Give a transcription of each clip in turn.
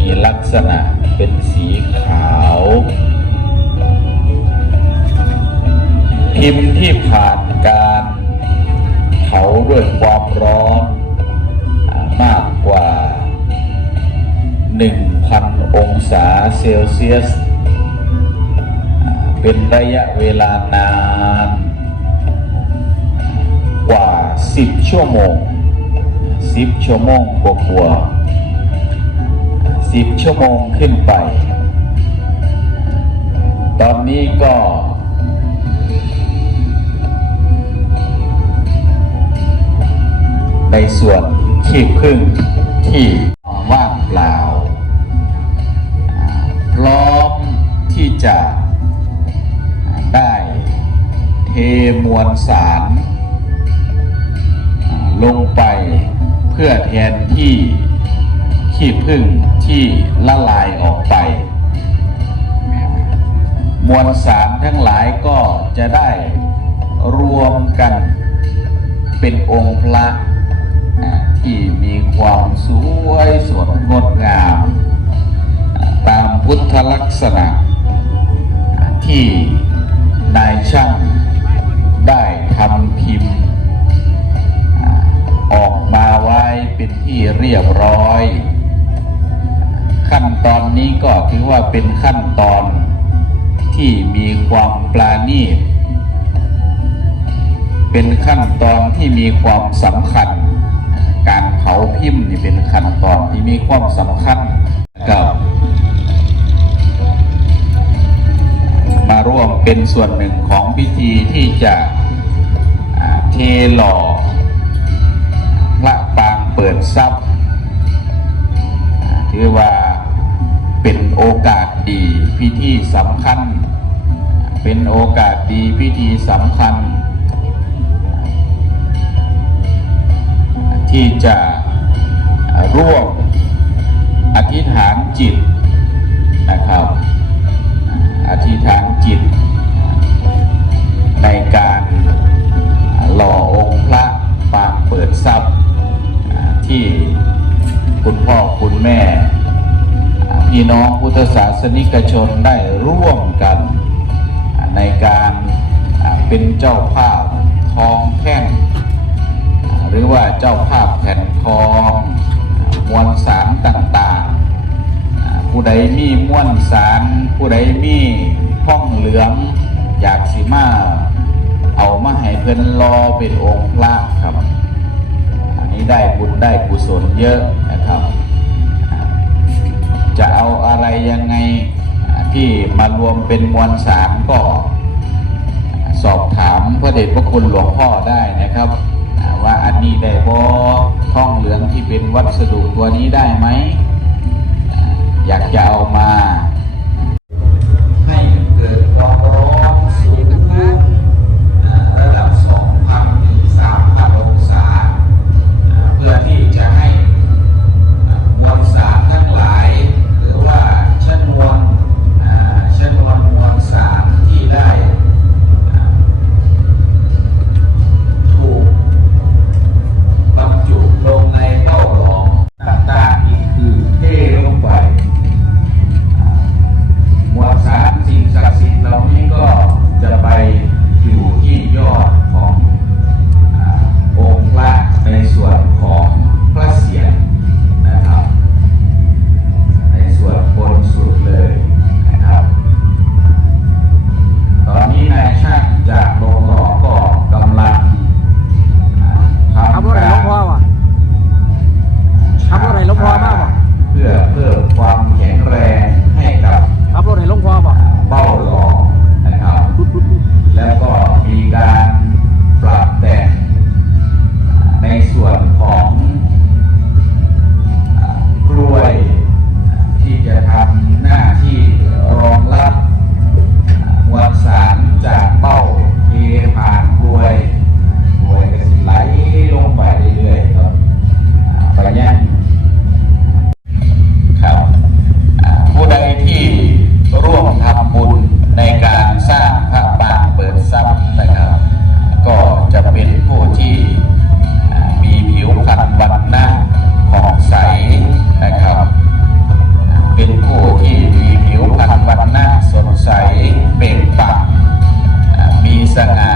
มีลักษณะเป็นสีขาว พิมพ์ที่ผ่านการเผาด้วยความร้อนมากกว่า 1,000 องศาเซลเซียส เป็นระยะเวลานานกว่า 10 ชั่วโมง 10 ชั่วโมงกว่า ๆ10ชั่วโมงขึ้นไป ตอนนี้ก็ในส่วนขี้พึ่งที่ว่างเปล่า พร้อมที่จะได้เทมวลสาร ลงไปเพื่อแทนที่ ขี้ผึ้งที่ละลายออกไป มวลสารทั้งหลายก็จะได้รวมกันเป็นองค์พระที่มีความสวยสดงดงาม ตามพุทธลักษณะ ที่นายช่างได้ทำพิมพ์ ออกมาไว้เป็นที่เรียบร้อย ขั้นตอนนี้ก็ถือว่าเป็นขั้นตอนที่มีความปราณีต เป็นขั้นตอนที่มีความสำคัญ การเผาพิมพ์นี่เป็นขั้นตอนที่มีความสำคัญกับมาร่วมเป็นส่วนหนึ่งของพิธีที่จะเทหล่อพระปางเปิดทรัพย์อ่าถือว่า โอกาสดีพิธีสำคัญ เป็นโอกาสดีพิธีสำคัญ ที่จะร่วมอธิษฐานจิตนะครับ อธิษฐานจิต ในการหล่อองค์พระปางเปิดทรัพย์ที่คุณพ่อคุณแม่ พี่น้องพุทธศาสนิกชนได้ร่วมกัน ในการเป็นเจ้าภาพทองแท่งหรือว่าเจ้าภาพแผ่นทองมวลสารต่างๆ ผู้ใดมีม้วนสารผู้ใดมีห้องเหลืองอยากสิมาเอามาให้เพิ่นรอเป็นองค์พระครับ อันนี้ได้บุญได้กุศลเยอะนะครับ จะเอาอะไรยังไงที่มารวมเป็นมวลสารก็สอบถามพระเดชพระคุณหลวงพ่อได้นะครับ ว่าอันนี้ได้บอท่องเหลืองที่เป็นวัสดุตัวนี้ได้ไหม อยากจะเอามา bisa. nggak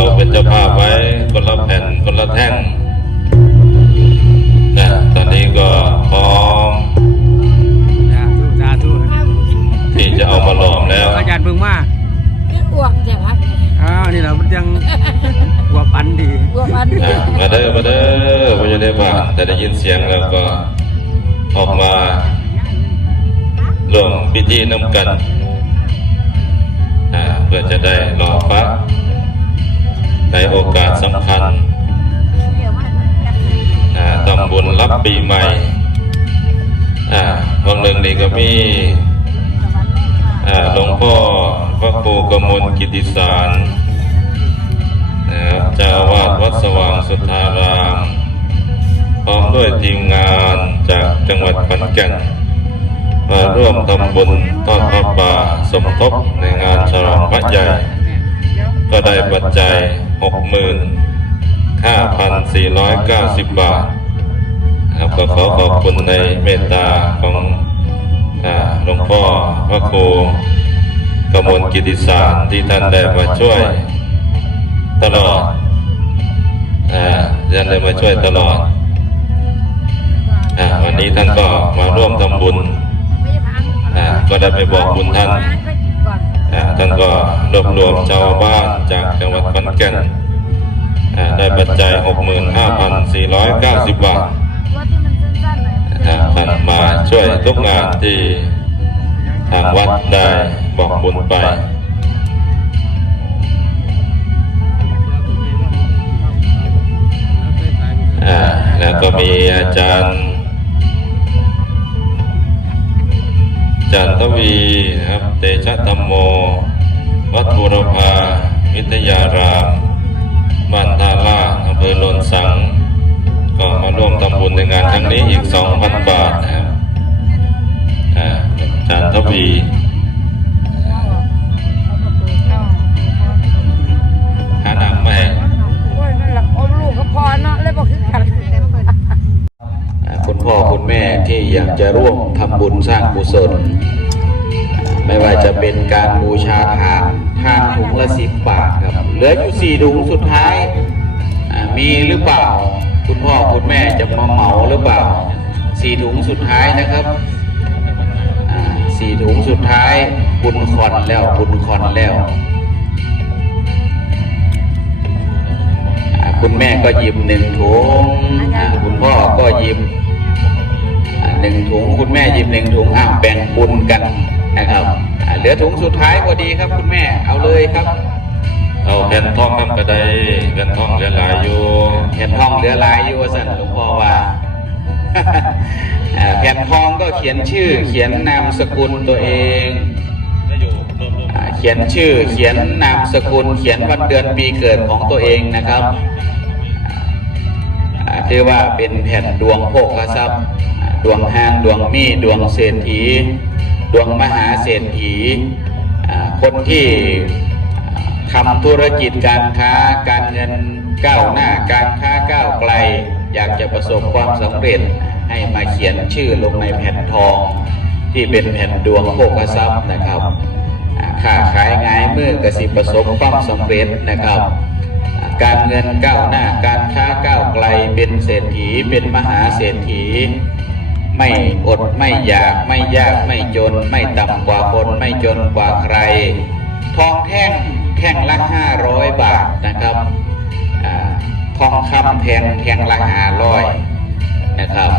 เหลืองที่เราเป็นเจ้าภาพไว้คนละแผ่นคนละแท่งนะตอนนี้ก็พร้อมสาธุสาธุที่จะเอามาหลอมแล้วอาจารย์เพิ่งมาคืออ้วกแต่ว่าอ้าวนี่แหละมันยังหัวปันดีอ้วกอันอะมาเด้อมาเด้อพจะได้บ้านแต่ได้ยินเสียงแล้วก็ออกมาร่วมพิธีน้ำกันอ่าเพื่อจะได้รอพระ ในโอกาสสำคัญอ่าทำบุญรับปีใหม่อ่าวันหนึ่งนี่ก็มีหลวงพ่อพระครูกมลกิติสารเจ้าวาสวัดสว่างสุทธาราม พร้อมด้วยทีมงานจากจังหวัดขอนแก่นมาร่วมทำบุญทอดพระป่าสมทบในงานฉลองพระใหญ่ ก็ได้ปัจจัย65,490บาทนะครับก็ขอขอบคุณในเมตตาของหลวงพ่อพระครูกมลกิติสารที่ท่านได้มาช่วย ตลอดท่านได้มาช่วยตลอดวันนี้ท่านก็มาร่วมทำบุญก็ได้ไปบอกบุญท่าน รวบรวมชาวบ้านจากจังหวัดขอนแก่นได้ปัจจัย 65,490 บาทท่านมาช่วยทุกงานที่ทางวัดได้บอกบุญไปแล้วก็มีอาจารย์จารย์ทวีครับ เตชะธรรมโม วัดบุรพาวิทยารามบ้านทาล่าอำเภอโนนสัง ก็มาร่วมทำบุญในงานครั้งนี้อีก 2,000 บาทนะครับอาจารย์ทวีหาหนังมาให้โอ้ยนั่นแหละอมลูกก็พอเนาะเลยบอกคือกันอ่าคุณพ่อคุณแม่ที่อยากจะร่วมทำบุญสร้างกุศล ไม่ว่าจะเป็นการบูชาทานทานถุงละสิบบาทครับ เหลืออยู่สี่ถุงสุดท้ายมีหรือเปล่า คุณพ่อคุณแม่จะมาเหมาหรือเปล่าสี่ถุงสุดท้ายนะครับสี่ถุงสุดท้ายบุญคอนแล้วบุญคอนแล้วคุณแม่ก็หยิบหนึ่งถุงคุณพ่อก็หยิบหนึ่งถุง คุณแม่หยิบหนึ่งถุงอ้าวแบ่งบุญกัน นะครับอ่าเหลือถุงสุดท้ายพอดีครับคุณแม่ เอาเลยครับ เอาแผ่นทองคำกระไดแผ่นทองเหลือหลายอยู่แผ่นทองเหลือหลายอยู่ว่าสั่นหลวงพ่อว่า อ่าแผ่นทองก็เขียนชื่อ เขียนนามสกุลตัวเองอ่าเขียนชื่อ เขียนนามสกุล เขียนวันเดือนปีเกิดของตัวเองนะครับอ่าถือว่าเป็นแผ่นดวงโภคทรัพย์อ่าดวงห้าง ดวงมีดวงเศรษฐี ดวงมหาเศรษฐีคนที่ทำธุรกิจการค้าการเงินก้าวหน้าการค้าก้าวไกล อยากจะประสบความสำเร็จให้มาเขียนชื่อลงในแผ่นทอง ที่เป็นแผ่นดวงโภคทรัพย์นะครับอ่าค้าขายง่ายมือกสิประสบความสำเร็จนะครับ การเงินก้าวหน้าการค้าก้าวไกลเป็นเศรษฐีเป็นมหาเศรษฐี ไม่อดไม่อยากไม่ยากไม่จน ไม่ต่ำกว่าคนไม่จนกว่าใคร ทองแท่งแท่งละห้าร้อยบาทนะครับทองคำแท่งแท่งละห้าร้อยนะครับ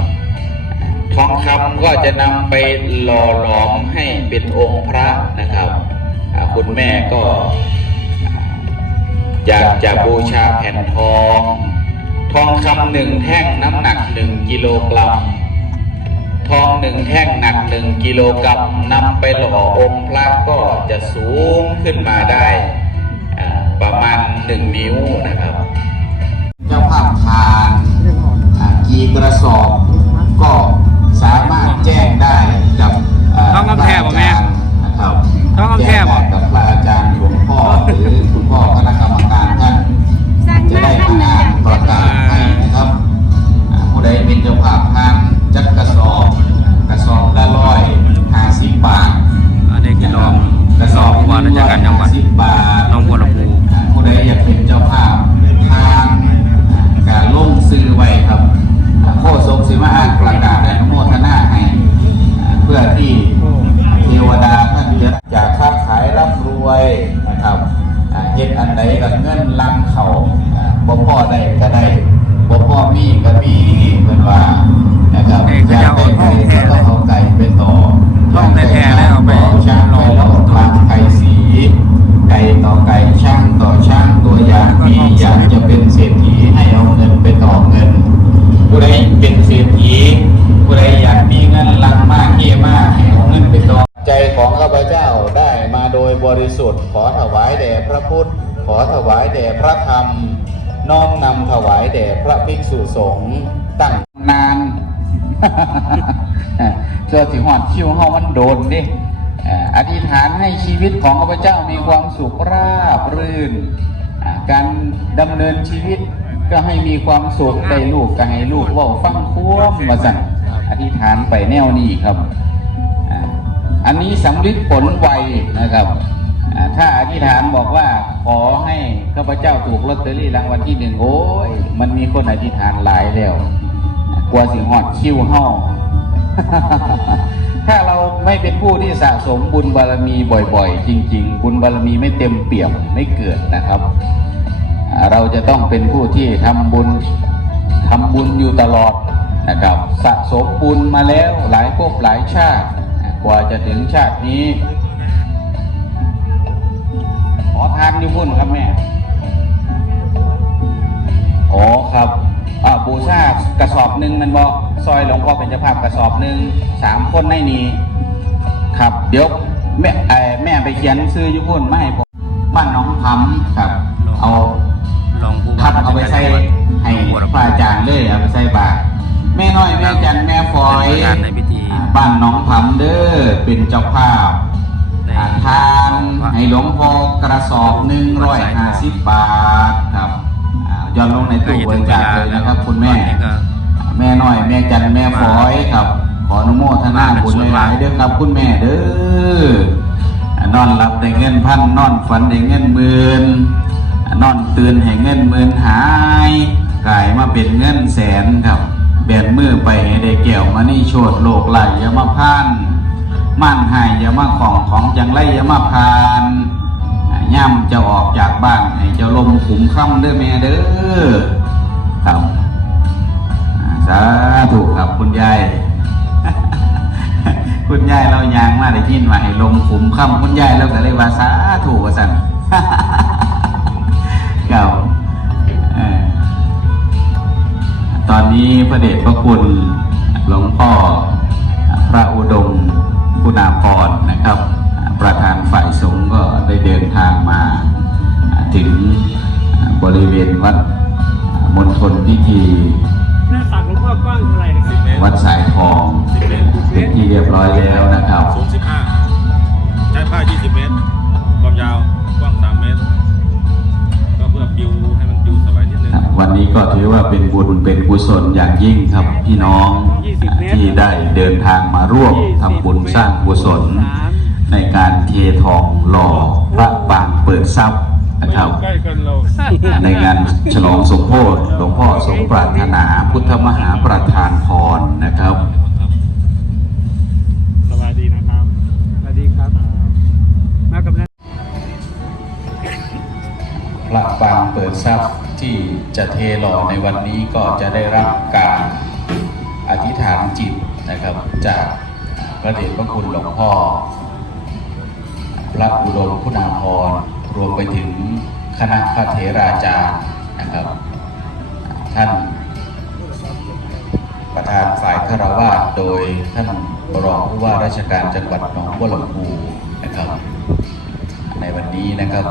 ทองคำก็จะนำไปหล่อหลอมให้เป็นองค์พระนะครับคุณแม่ก็อยากจะบูชาแผ่นทอง ทองคำหนึ่งแท่งน้ำหนักหนึ่งกิโลกรัม หนึ่งแท่งหนักหนึ่งกิโลกรัมนำไปหล่อองค์พระก็จะสูงขึ้นมาได้ประมาณหนึ่งนิ้วนะครับ เจ้าภาพทานกีกระสอบก็สามารถแจ้งได้กับต้องกำแพงแม่ครับต้องกำแพงกับพระอาจารย์หลวงพ่อหรือคุณพ่อคณะกรรมการท่านจะได้มาประกาศให้นะครับผู้ใดเป็นเจ้าภาพทาน สิมาห้างประกาศในุโมทนาให้เพื่อที่เทวดาท่านจะจากค้าขายร่ำรวยนะครับเฮ็ดอันใดกับเงินลังเข่าบ่พ่อได้ก็ได้บ่พ่อมีก็มีเหมือนว่านะครับอยากได้ใครก็ต้องเอาไก่เป็นต่อต้องแท้แล้วไปช้างไปแล้วปลาไก่สีไก่ต่อไก่ช้าง อช่างตัวอย่างมีอยากจะเป็นเศรษฐีให้เอาเงินไปต่อเงินผู้ใดเป็นเศรษฐีผู้ใดอยากมีเงินลังมากเยี่ยมากให้เอาเงินไปต่อใจของข้าพเจ้าได้มาโดยบริสุทธิ์ ขอถวายแด่พระพุทธ ขอถวายแด่พระธรรม น้อมนำถวายแด่พระภิกษุสงฆ์ตั้งนานเสื้อสีหอดคิ้วเฮามันโดนดิเอ่ออธิษฐานให้ชีวิตของข้าพเจ้ามีความสุขราบรื่นอ่า การดำเนินชีวิตก็ให้มีความสุขได้ลูกก็ให้ลูกเว่าฟังควมมาสั่นอธิษฐานไปแนวนี้ครับอ่าอันนี้สำลิดผลไวนะครับอ่าถ้าอธิษฐานบอกว่าขอให้ข้าพเจ้าถูกลอตเตอรี่รางวัลที่หนึ่งโอ้ย มันมีคนอธิษฐานหลายแล้ว กลัวสิหอดคิ้วเฮา ถ้าเราไม่เป็นผู้ที่สะสมบุญบารมีบ่อยๆ จริง ๆ บุญบารมีไม่เต็มเปี่ยมไม่เกิดนะครับ เราจะต้องเป็นผู้ที่ทำบุญทำบุญอยู่ตลอดนะครับ สะสมบุญมาแล้วหลายภพหลายชาติ กว่าจะถึงชาตินี้ ขอทานอยู่พุ่นครับแม่อ๋อครับอ่าบูชากระสอบหนึ่งมันบอก ซอยหลวงพ่อเป็นเจ้าภาพกระสอบหนึ่งสามคนในนี้ครับ เดี๋ยวแม่เอ่อแม่ไปเขียนซื้ออยุพุ่นมาให้ผมบ้านหน้องพำครับ เอาลองผู้ทับเอาไปใส่ให้พระอาจารย์เลยเอาไปใส่บาตรแม่น้อยแม่จันแม่ฟอยงานในพิธีอ่าบ้านหน้องพำเด้อเป็นเจ้าภาพในอ่าทานให้หลวงพ่อกระสอบหนึ่งร้อยห้าสิบบาทครับอ่าย้อนลงในตู้บริจาคเลยนะครับคุณแม่ตอนนี้ก็ แม่น้อย แม่จันแม่ฟอยครับ ขออนุโมทนาบุญหลายๆเด้อครับ คุณแม่เด้อนอนหลับได้เงินพันนอนฝันได้เงินหมื่นนอนตื่นให้เงินหมื่นหายกลายมาเป็นเงินแสนครับ แบนมือไปให้ได้แก้วมานี่โชดโลกไหลอยามาพานมั่นหายอย่ามาของของจังไรอย่ามาพานย่ำจะออกจากบ้านให้เจ้าลมขุมค่ำเด้อแม่เด้อครับ สาธุครับคุณยาย คุณยายเรายางมาได้ยินว่าให้ลมขุมค่ำคุณยายเราก็เลยว่าสาธุว่าสั่นเก่าตอนนี้พระเดชพระคุณหลวงพ่อพระอุดมคุณาพรนะครับ ประธานฝ่ายสงฆ์ก็ได้เดินทางมาถึงบริเวณวัดมณฑลพิธีหน้าตั กหลวงพ่อกว้างเท่าไหร่นะครับวัดสายทองเป็นที่เรียบร้อยแล้วนะครับสูง15ใช้ผ้า 20 เมตร ความยาวกว้าง 3 เมตร ก็เพื่อปิวให้มันปิวสบายนิดนึงวันนี้ก็ถือว่าเป็นบุญเป็นกุศลอย่างยิ่งครับพี่น้องที่ได้เดินทางมาร่วมทำบุญสร้างกุศล ในการเททองหล่อพระปางเปิดทรัพย์ นะครับใกล้กันเราในงานฉลองสมโพธิหลวงพ่อสมปรารถนาพุทธมหาประธานพรนะครับสบายดีนะครับสวัสดีครับมากับนั้นพระปางเปิดทรัพย์ที่จะเทหล่อในวันนี้ก็จะได้รับการอธิษฐานจิตนะครับ จากพระเดชพระคุณหลวงพ่อ พระอุดมคุณาภรณ์ รวมไปถึงคณะพระเถราจารย์นะครับ ท่านประธานฝ่ายคารวาสโดยท่านรองผู้ว่าราชการจังหวัดหนองบัวลำพูนะครับ ในวันนี้นะครับ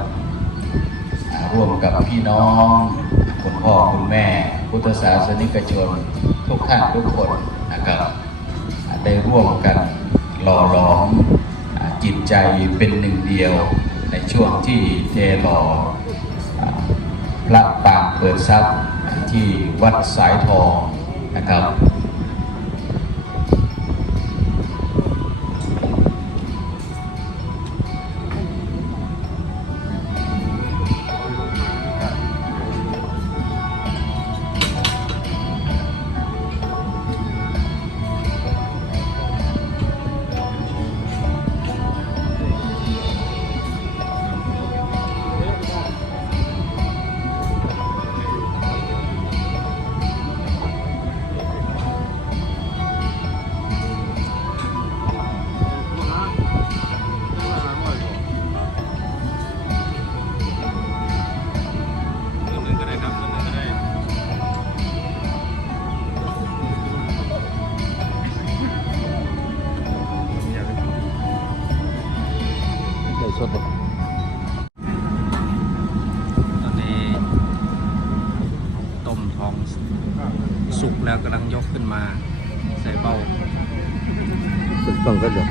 ร่วมกับพี่น้องคุณพ่อคุณแม่ พุทธศาสนิกชน ทุกท่านทุกคนนะครับได้ร่วมกันหล่อหลอมจิตใจเป็นหนึ่งเดียว ในช่วงที่เทหล่ออ่าพระปางเปิดทรัพย์ที่วัดสายทองนะครับ สุกแล้วกำลังยกขึ้นมา ใส่เบ้าสุดต้องก็เดี๋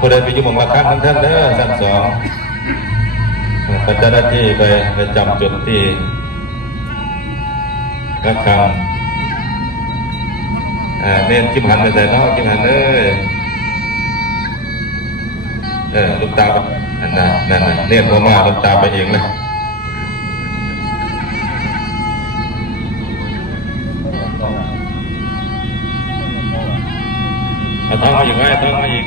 ผู้ใดไปยุ่งมางคับทั้งท่านเด้อสามสองเจ้าหที่ไปไปจำจุดที่ก็ทำเน้นจิ้มหันไปใส่นอกจิ้มหันเลยเออลูกตาอันนั้นนั่นเน้นพม่าลูกตาไปเองเลยท้องมาอีกไหมต้องมาอีก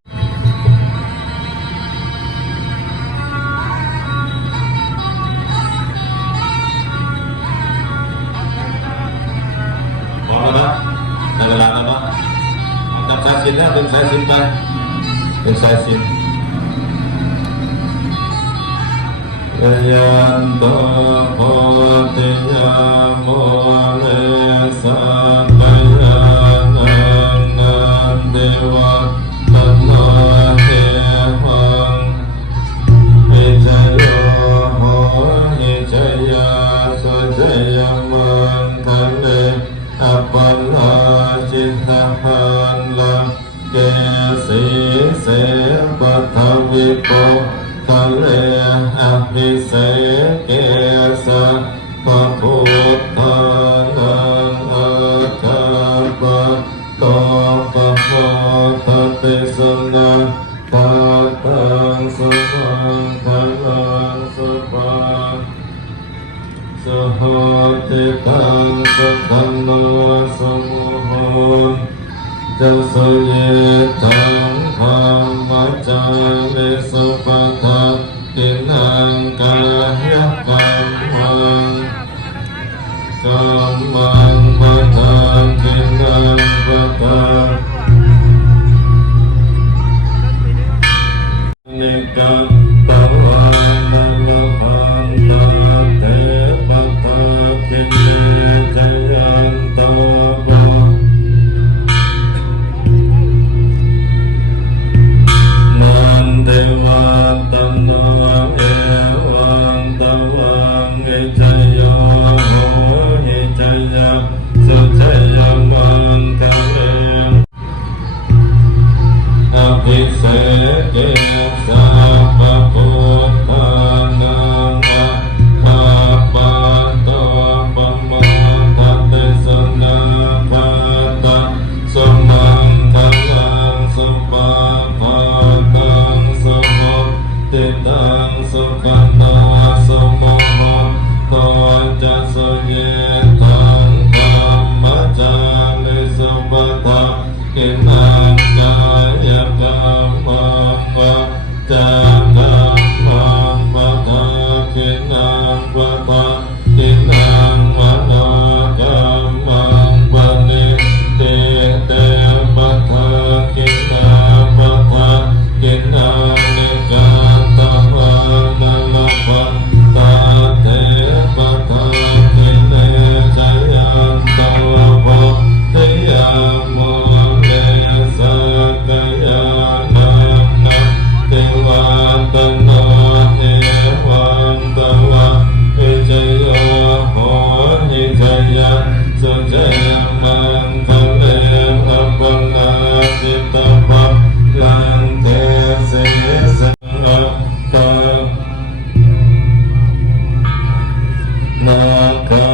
Allah, Allah. จัสเยตังธรรมจเมิสุ Hadi söyle Naka.